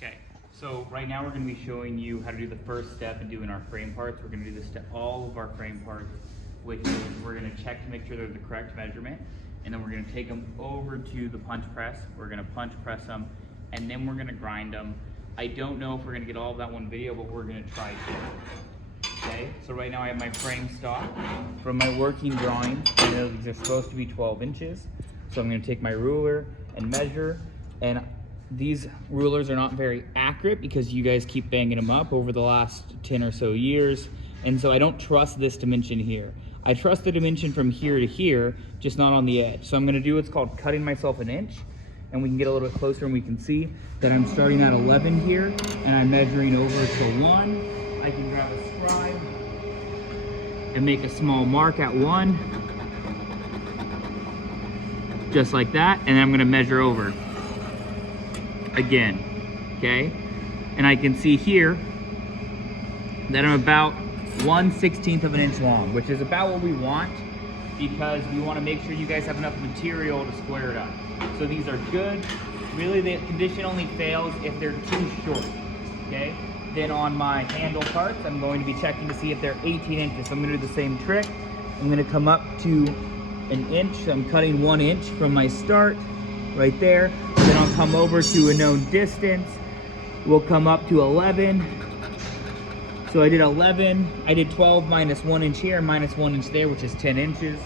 Okay, so right now we're going to be showing you how to do the first step in doing our frame parts. We're going to do this to all of our frame parts, which is we're going to check to make sure they're the correct measurement, and then we're going to take them over to the punch press. We're going to punch press them, and then we're going to grind them. I don't know if we're going to get all of that one video, but we're going to try to. Okay, so right now I have my frame stock from my working drawings, and these are supposed to be 12 inches. So I'm going to take my ruler and measure, and these rulers are not very accurate because you guys keep banging them up over the last 10 or so years. And so I don't trust this dimension here. I trust the dimension from here to here, just not on the edge. So I'm gonna do what's called cutting myself an inch, and we can get a little bit closer and we can see that I'm starting at 11 here and I'm measuring over to 1. I can grab a scribe and make a small mark at 1, just like that, and then I'm gonna measure over again, okay? And I can see here that I'm about 1/16 of an inch long, which is about what we want because we want to make sure you guys have enough material to square it up. So these are good. Really, the condition only fails if they're too short, okay? Then on my handle parts, I'm going to be checking to see if they're 18 inches. So I'm going to do the same trick. I'm going to come up to an inch. I'm cutting 1 inch from my start right there. Then I'll come over to a known distance. We'll come up to 11. So I did 11. I did 12 minus 1 inch here, minus 1 inch there, which is 10 inches.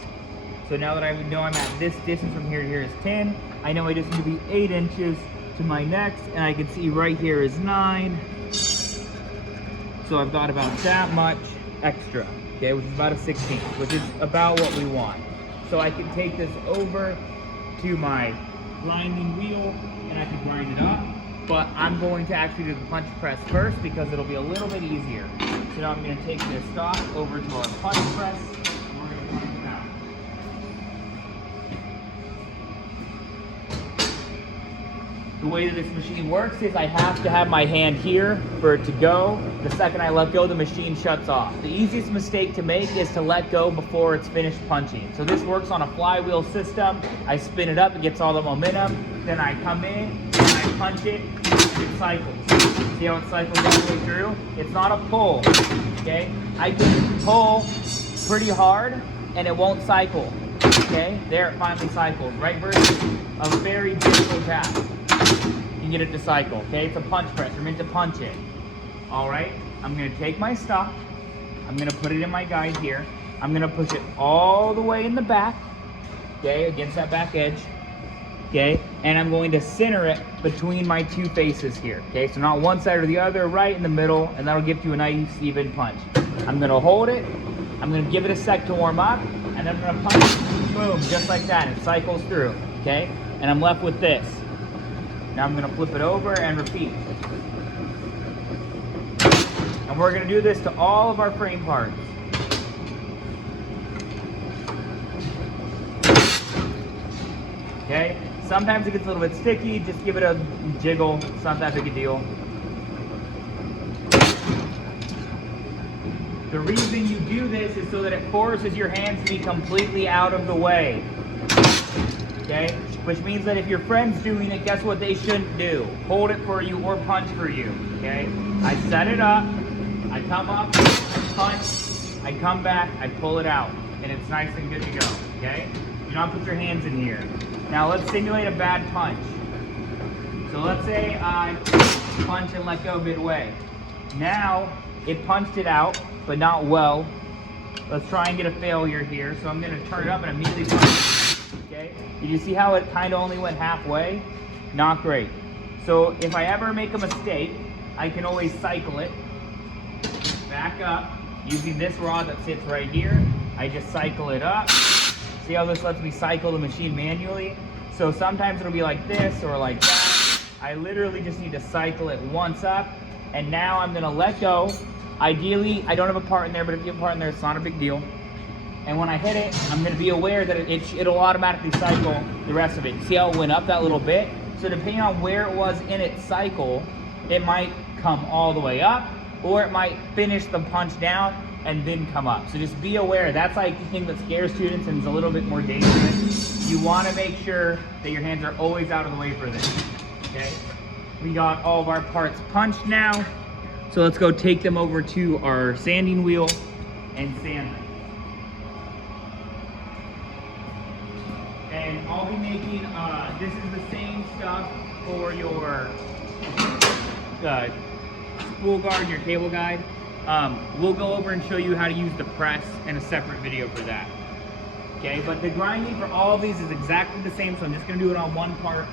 So now that I know I'm at this distance from here to here is 10, I know I just need to be 8 inches to my next, and I can see right here is 9. So I've got about that much extra, okay, which is about a 16th, which is about what we want. So I can take this over to my grinding wheel and I can grind it up, but I'm going to actually do the punch press first because it'll be a little bit easier. So now I'm going to take this stock over to our punch press and we're going to punch it out. The way that this machine works is I have to have my hand here for it to go. The second I let go, the machine shuts off. The easiest mistake to make is to let go before it's finished punching. So this works on a flywheel system. I spin it up, it gets all the momentum. Then I come in, and I punch it, and it cycles. See how it cycles all the way through? It's not a pull, okay? I can pull pretty hard, and it won't cycle, okay? There, it finally cycles, right? Versus a very difficult task. You get it to cycle, okay? It's a punch press, you're meant to punch it. All right, I'm gonna take my stock, I'm gonna put it in my guide here, I'm gonna push it all the way in the back, okay, against that back edge, okay? And I'm going to center it between my two faces here, okay? So not one side or the other, right in the middle, and that'll give you a nice even punch. I'm gonna hold it, I'm gonna give it a sec to warm up, and then I'm gonna punch, boom, just like that, and it cycles through, okay? And I'm left with this. Now I'm going to flip it over and repeat. And we're going to do this to all of our frame parts. Okay? Sometimes it gets a little bit sticky. Just give it a jiggle. It's not that big a deal. The reason you do this is so that it forces your hands to be completely out of the way. Okay? Which means that if your friend's doing it, guess what they shouldn't do? Hold it for you or punch for you, okay? I set it up, I come up, I punch, I come back, I pull it out, and it's nice and good to go, okay? Do not put your hands in here. Now let's simulate a bad punch. So let's say I punch and let go midway. Now, it punched it out, but not well. Let's try and get a failure here. So I'm gonna turn it up and immediately punch. Okay, did you see how it kind of only went halfway? Not great. So if I ever make a mistake, I can always cycle it back up using this rod that sits right here. I just cycle it up. See how this lets me cycle the machine manually? So sometimes it'll be like this or like that. I literally just need to cycle it once up, and now I'm gonna let go. Ideally, I don't have a part in there, but if you have a part in there, it's not a big deal. And when I hit it, I'm going to be aware that it'll automatically cycle the rest of it. See how it went up that little bit? So depending on where it was in its cycle, it might come all the way up, or it might finish the punch down and then come up. So just be aware. That's like the thing that scares students and is a little bit more dangerous. You want to make sure that your hands are always out of the way for this, okay? We got all of our parts punched now. So let's go take them over to our sanding wheel and sand them. And I'll be making, this is the same stuff for your spool guard, your cable guide. We'll go over and show you how to use the press in a separate video for that. Okay, but the grinding for all of these is exactly the same, so I'm just gonna do it on one part,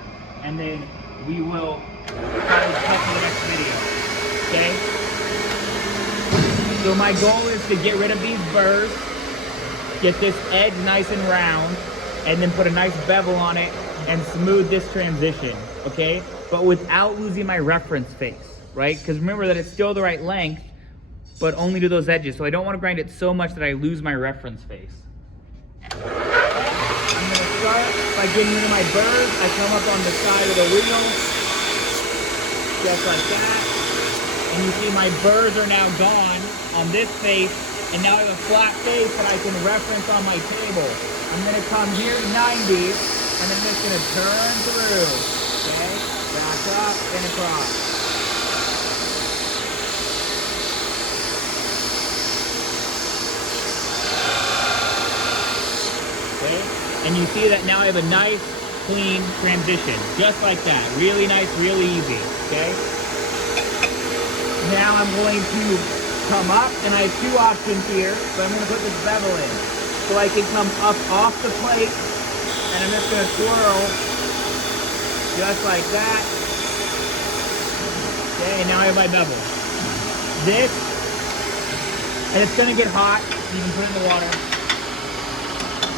and then we will probably cut to the next video, okay? So my goal is to get rid of these burrs, get this edge nice and round, and then put a nice bevel on it and smooth this transition, okay? But without losing my reference face, right? Because remember that it's still the right length, but only to those edges. So I don't want to grind it so much that I lose my reference face. I'm gonna start by getting rid of my burrs. I come up on the side of the wheel, just like that. And you see my burrs are now gone on this face, and now I have a flat face that I can reference on my table. I'm gonna come here to 90, and I'm just gonna turn through, okay? Back up and across. And you see that now I have a nice, clean transition, just like that. Really nice, really easy, okay? Now I'm going to come up, and I have two options here, but I'm gonna put this bevel in. So I can come up off the plate, and I'm just gonna swirl, just like that. Okay, and now I have my bevel. This, and it's gonna get hot, you can put it in the water.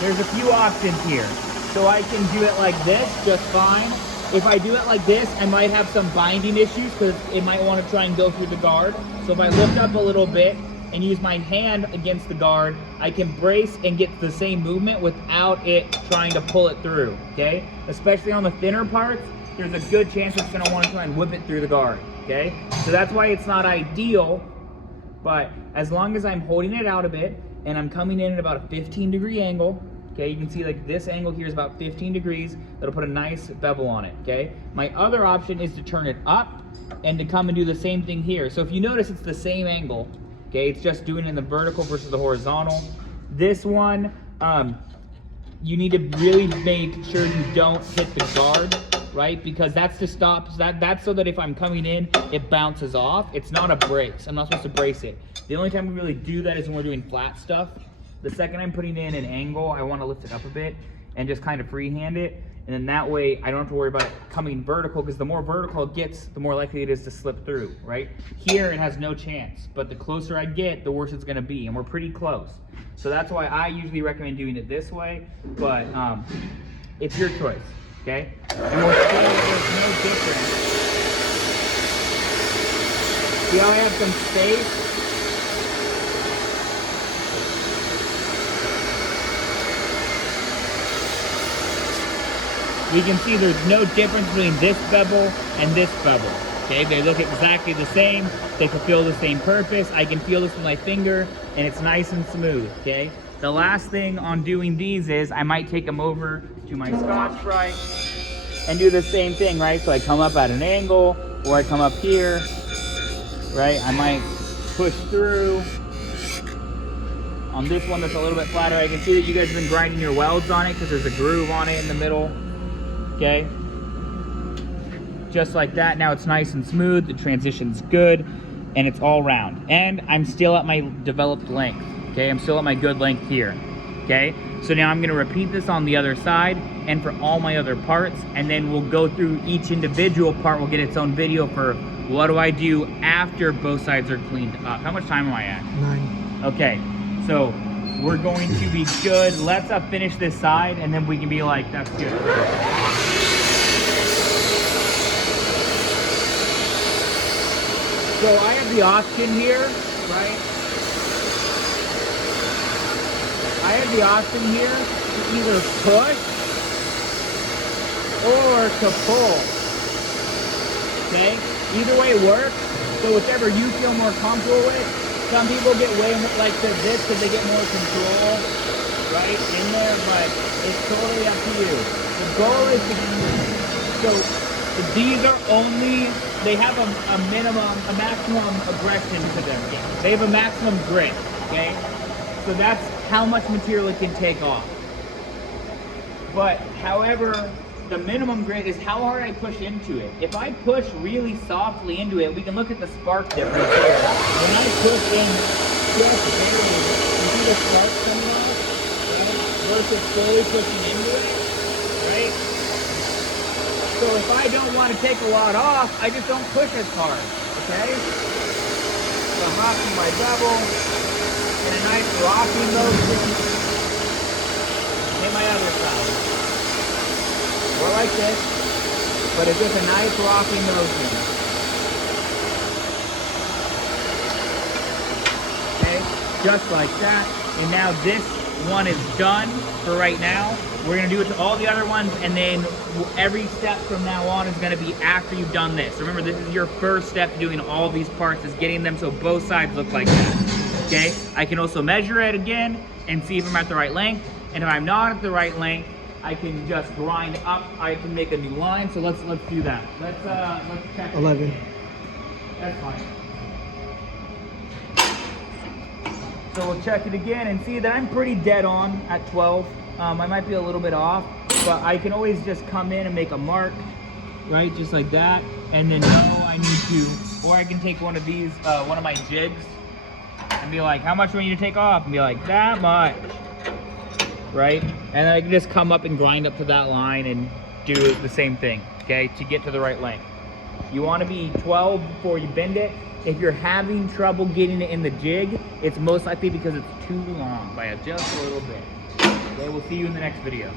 There's a few options here. So I can do it like this, just fine. If I do it like this, I might have some binding issues because it might want to try and go through the guard. So if I lift up a little bit and use my hand against the guard, I can brace and get the same movement without it trying to pull it through, okay? Especially on the thinner parts, there's a good chance it's gonna want to try and whip it through the guard, okay? So that's why it's not ideal, but as long as I'm holding it out a bit and I'm coming in at about a 15-degree angle, okay, you can see like this angle here is about 15 degrees. That'll put a nice bevel on it, okay? My other option is to turn it up and to come and do the same thing here. So if you notice, it's the same angle, okay? It's just doing it in the vertical versus the horizontal. This one, you need to really make sure you don't hit the guard, right? Because that's to stop, that's so that if I'm coming in, it bounces off. It's not a brace. I'm not supposed to brace it. The only time we really do that is when we're doing flat stuff. The second I'm putting in an angle, I want to lift it up a bit and just kind of freehand it. And then that way, I don't have to worry about it coming vertical, because the more vertical it gets, the more likely it is to slip through, right? Here, it has no chance, but the closer I get, the worse it's going to be, and we're pretty close. So that's why I usually recommend doing it this way, but it's your choice, okay? And we'll see that there's no difference. See how I have some space? We can see there's no difference between this bevel and this bevel, okay? They look exactly the same. They fulfill the same purpose. I can feel this with my finger, and it's nice and smooth, okay? The last thing on doing these is I might take them over to my Scotch-Brite and do the same thing, right? So I come up at an angle, or I come up here, right? I might push through. On this one that's a little bit flatter, I can see that you guys have been grinding your welds on it because there's a groove on it in the middle. Okay, just like that. Now it's nice and smooth, the transition's good, and it's all round. And I'm still at my developed length, okay? I'm still at my good length here, okay? So now I'm gonna repeat this on the other side and for all my other parts, and then we'll go through each individual part. We'll get its own video for what do I do after both sides are cleaned up. How much time am I at? 9. Okay, so we're going to be good. Let's finish this side, and then we can be like, that's good. So I have the option here, right? I have the option here to either push or to pull, okay? Either way works, so whichever you feel more comfortable with. Some people get way more like this because they get more control, right, in there, but it's totally up to you. The goal is to, so These are only, they have a maximum aggression to them. They have a maximum grit, okay? So that's how much material it can take off. But however, the minimum grit is how hard I push into it. If I push really softly into it, we can look at the spark difference here. When I push in just barely, you see the spark coming off, right? Versus slowly pushing into it, right? So if I don't want to take a lot off, I just don't push as hard, okay? So I'm rocking my bevel in a nice rocking motion. Hit my other side. More like this, but it's just a nice rocking motion. Okay, just like that. And now this one is done for right now. We're gonna do it to all the other ones, and then every step from now on is gonna be after you've done this. Remember, this is your first step to doing all these parts, is getting them so both sides look like that, okay? I can also measure it again and see if I'm at the right length, and if I'm not at the right length, I can just grind up. I can make a new line. So let's do that. Let's check. 11. That's fine. So we'll check it again and see that I'm pretty dead on at 12. I might be a little bit off, but I can always just come in and make a mark, right, just like that, and then know I need to. Or I can take one of these, one of my jigs, and be like, how much do I need to take off? And be like, that much. Right? And then I can just come up and grind up to that line and do the same thing, okay, to get to the right length. You want to be 12 before you bend it. If you're having trouble getting it in the jig, it's most likely because it's too long by just a little bit. Okay, we'll see you in the next video.